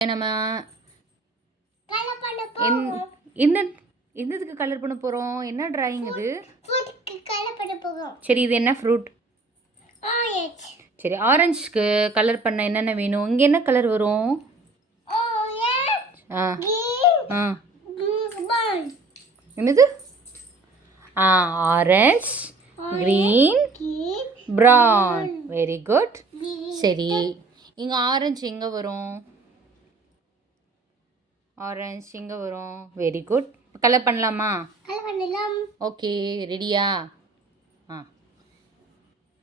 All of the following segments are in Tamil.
நம்ம என்ன என்னதுக்கு கலர் பண்ண போகிறோம் என்ன டிராயிங் இது? சரி இது என்ன ஃப்ரூட் சரி ஆரஞ்சுக்கு கலர் பண்ண என்னென்ன வேணும்? இங்கே என்ன கலர் வரும்? ஆ. ஆ. என்னது? ஆ orange green brown very good சரி இங்கே ஆரஞ்சு எங்கே வரும்? ஆரஞ்சு எங்கே வரும் வெரி குட் கலர் பண்ணலாமா? ஓகே ரெடியா ஆ.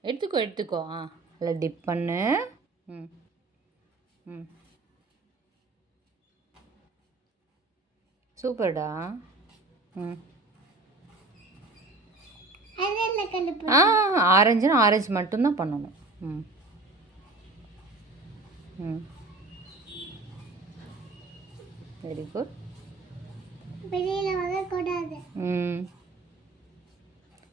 எடுத்துக்கோ எடுத்துக்கோ. ஆ நல்லா டிப் பண்ணு. ம். ம். சூப்பர்டா. ம். ஆ ஆரஞ்சுனா ஆரஞ்சு மட்டும்தான் பண்ணணும். ம். ம். வெரி குட் ம்.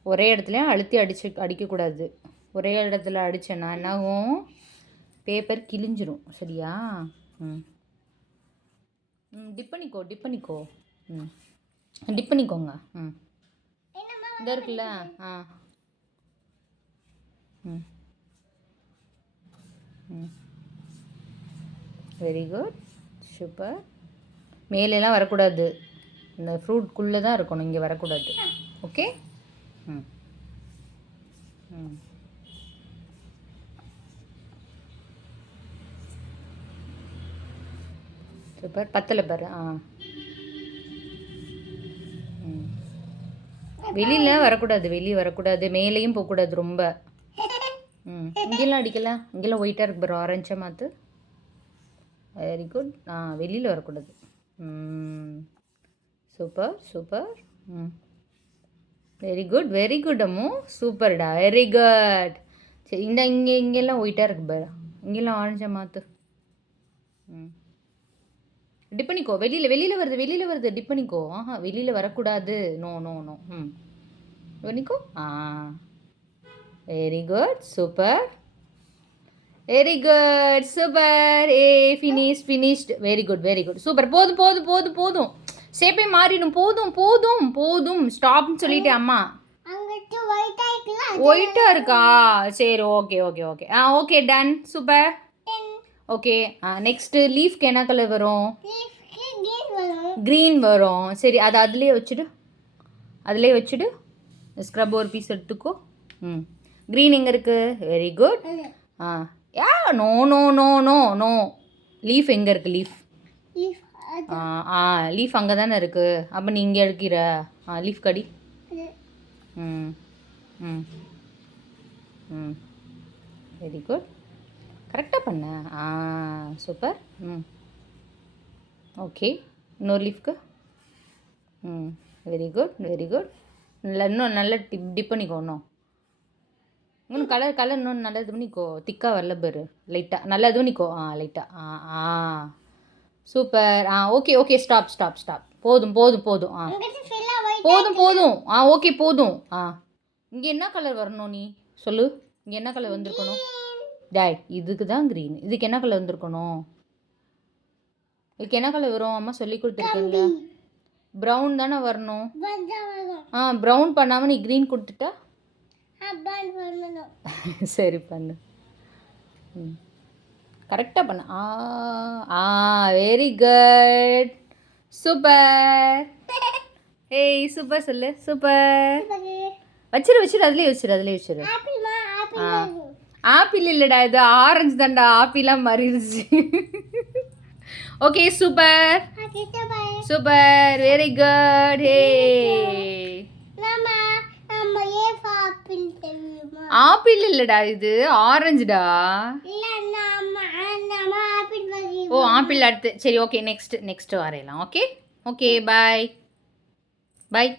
ஒரே இடத்துல அழுத்தி அடிச்சு அடிக்கக்கூடாது. ஒரே இடத்துல அடிச்சேன்னா என்னாகும்? பேப்பர் கிழிஞ்சிரும். சரியா? ம். ம் டிப் பண்ணிக்கோ டிப் பண்ணிக்கோ. ம். டிப் பண்ணிக்கோங்க. ம். என்னம்மா இந்த இருக்குல்ல? ஆ. ம். ம். வெரி குட் சூப்பர் மேலெலாம் வரக்கூடாது. இந்த ஃப்ரூட்குள்ளே தான் இருக்கணும் இங்கே வரக்கூடாது. ஓகே ம். ம். சூப்பர் பத்தில் பாரு. ஆ. ம். வெளியில் வரக்கூடாது வெளியே வரக்கூடாது மேலேயும் போகக்கூடாது ரொம்ப. ம். இங்கெல்லாம் அடிக்கல. இங்கெல்லாம் ஒயிட்டாக இருக்கு பாரு ஆரஞ்சாக மாற்று வெரி குட் ஆ வெளியில் வரக்கூடாது. Super super. ம். Very good very good Ammu. சூப்பர்டா வெரி குட் சரி இந்த இங்கே இங்கெல்லாம் ஒயிட்டாக இருக்கு பாரு. இங்கெல்லாம் ஆரஞ்ச மாற்று ம். டிப் பண்ணிக்கோ. வெளியில் வெளியில் வருது வெளியில் வருது. டிப் பண்ணிக்கோ. ஆஹா வெளியில் வரக்கூடாது. நோ நோ நோ ம். பண்ணிக்கோ. ஆ. Very good super. Very good super ஏ finish finished very good very good super போதும் போதும் போதும் போதும். ஷேப்பே மாறிடும். போதும் போதும் போதும். ஸ்டாப்னு சொல்லிட்டேன் அம்மா. ஒயிட்டாக இருக்கா? சரி ஓகே ஓகே ஓகே ஆ okay done super okay next லீஃப்க்கு என்ன கலர் வரும்? கிரீன் வரும். சரி அதை அதுலேயே வச்சுடு. அதுலேயே வச்சுடு. ஸ்க்ரப் ஒரு பீஸ் எடுத்துக்கோ. ம். க்ரீன் எங்கே இருக்குது வெரி குட் ஆ. Yeah no no no no no. Leaf எங்கே இருக்குது லீஃப் ஆ லீஃப் அங்கே தானே இருக்குது அப்போ நீ இங்கே எடுக்கிற. ஆ லீஃப் கடி. ம் ம் ம். வெரி குட் கரெக்டாக பண்ண. ஆ சூப்பர் ம். ஓகே இன்னொரு லீஃப்க்கு ம் வெரி குட் வெரி குட் நல்லா இன்னும் நல்லா டிப் டிப் பண்ணிக்கோ இன்னும். இன்னும் கலர் கலர் இன்னும் நல்லா இது பண்ணிக்கோ திக்காக வரல பாரு. லைட்டாக நல்லா இது பண்ணிக்கோ ஆ லைட்டாக ஆ. ஆ சூப்பர் ஆ okay okay stop stop stop போதும் போதும் போதும். ஆ. போதும் போதும். ஆ ஓகே போதும். ஆ. இங்கே என்ன கலர் வரணும் நீ? சொல்லு. இங்கே என்ன கலர் வந்திருக்கணும்? டேய் இதுக்கு தான் க்ரீன் இதுக்கு என்ன கலர் வந்திருக்கணும்? இதுக்கு என்ன கலர் வரும்? அம்மா சொல்லி கொடுத்துருக்கேன்ல. ப்ரௌன் தானே வரணும்? ஆ ப்ரௌன் பண்ணாமல் நீ க்ரீன் கொடுத்துட்டா? சரி பண்ணு. ம். கரெக்டாக பண்ணு. ஆ ஆ வெரி குட் சூப்பர். ஏய் சூப்பர் சொல்லு. சூப்பர். வச்சிரு வச்சிரு அதுலேயே வச்சிரு அதுலேயே வச்சிரு. ஆப்பிள் ஆ. வரும் ஆப்பிள் இல்லைடா இது ஆரஞ்சு தான்டா ஆப்பிளாக மாறிடுச்சு. Okay super. Super very good ஹே நம்ம நம்ம ஏன் ஆப்பிள் தெரியுமா ஆப்பிள் இல்லைடா இது ஆரஞ்சுடா. ஓ ஆப்பிள் அடுத்து. சரி ஓகே நெக்ஸ்ட் நெக்ஸ்ட் வரையலாம் okay okay bye bye bye